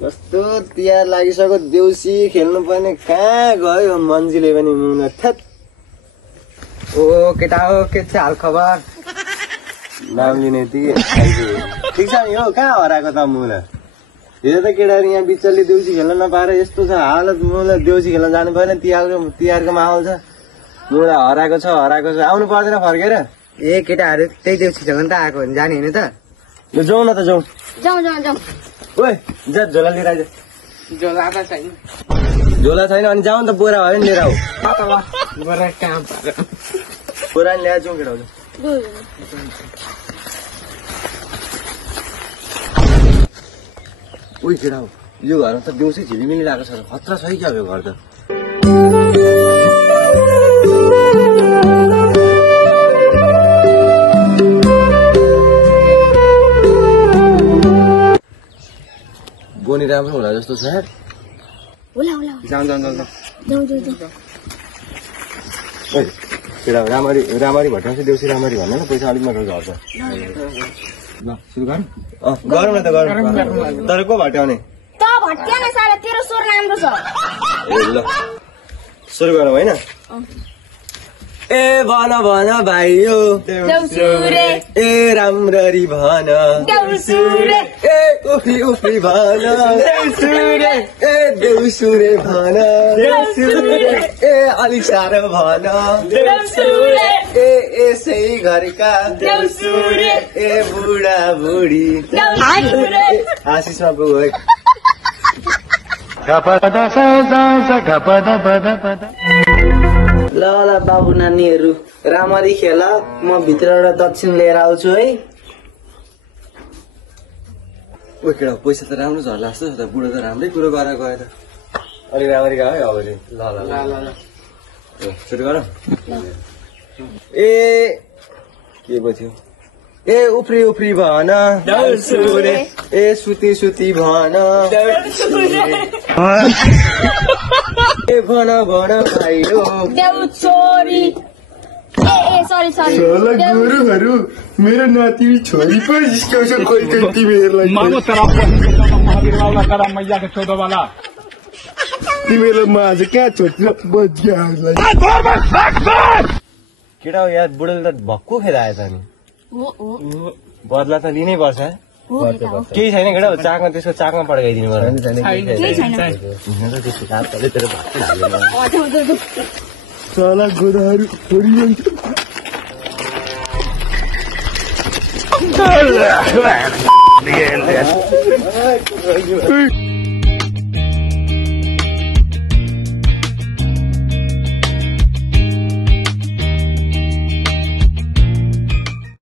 कस्तो तिहार लागिसक्यो देउसी खेल्नु पर्ने कहाँ गयो मन्जीले पनि मुन थेत। ओ केटा हो के छ हाल खबर? नाम लिने ठिक छ नि हो कहाँ हराएको त मुला हिजो त केटाहरू यहाँ बिचल्ली देउसी खेल्न नपाएर यस्तो छ हालत मुला देउसी खेल्न जानु परेन तिहारको माहौल छ मुला हराएको छ आउनु पर्दैन फर्केर। ए केटाहरू त्यही देउसी खेल्न त आएको भने जाने होइन त? ल जाउँ न त जाउँ ओए जा झोला लिएर आइज। झोला त छैन झोला छैन अनि जाउँ त बोरा भयो नि लिएर आऊ। बोरा कहाँ बोरा ल्याएर जाउँ केटाहरू। उही केटा हो यो घरमा त देउसी झिलिमिली लागेको छ खतरा छ क्या यो घर त। बोनी राम्रो होला जस्तो छ यार। जाउँ ओइ केटा रामरी भट्टाउँछ देउसी रामरी भन्दैन पैसा अलिक मात्र झर्छ। ल सुरु गरौँ गरौँ न त गरौँ तर को भट्टाउने त भट्ट्याउने साला तेरो स्वर राम्रो छ। ए ल सुरु गरौँ होइन। ए भन भन भाइयो देउसुरे ए राम्ररी भन देउसुरे ए उफ्री भन देउसुरे ए देउसुरे भन देउसुरे ए अलिक साह्रो भन देउसुरे ए यसै घरका देउसुरे ए बुढा बुढी देउसुरे आशिषमा पुग्यो है। ल बाबु नानीहरू राम्ररी खेल म भित्रबाट दक्षिण लिएर आउँछु है। ओ केटा पैसा त राम्रो झर्ला जस्तो छ त बुढो त राम्रै कुरो गरेर गयो त अलिक राम्ररी गयो है अब चाहिँ। ल सुरु गरौँ। ए के पो थियो ए उफ्री भन देउसुरे ए सुती भन ए भन भाइयो देउचोरी ए सरी गुरुहरू मेरो नाति छोरी पो जिस्काउँछ कोही तिमीहरूलाई तिमीहरूलाई म आज कहाँ छोड्छु बजियाहरूलाई केटा हो यार बुढोले त भक्कु खेलाएछ नि बदला त लिनै पर्छ। केही छैन केटा चाकमा त्यसको चाकमा पड्काइदिनु पर्छ। साला गोदाहरू छोडिन्छ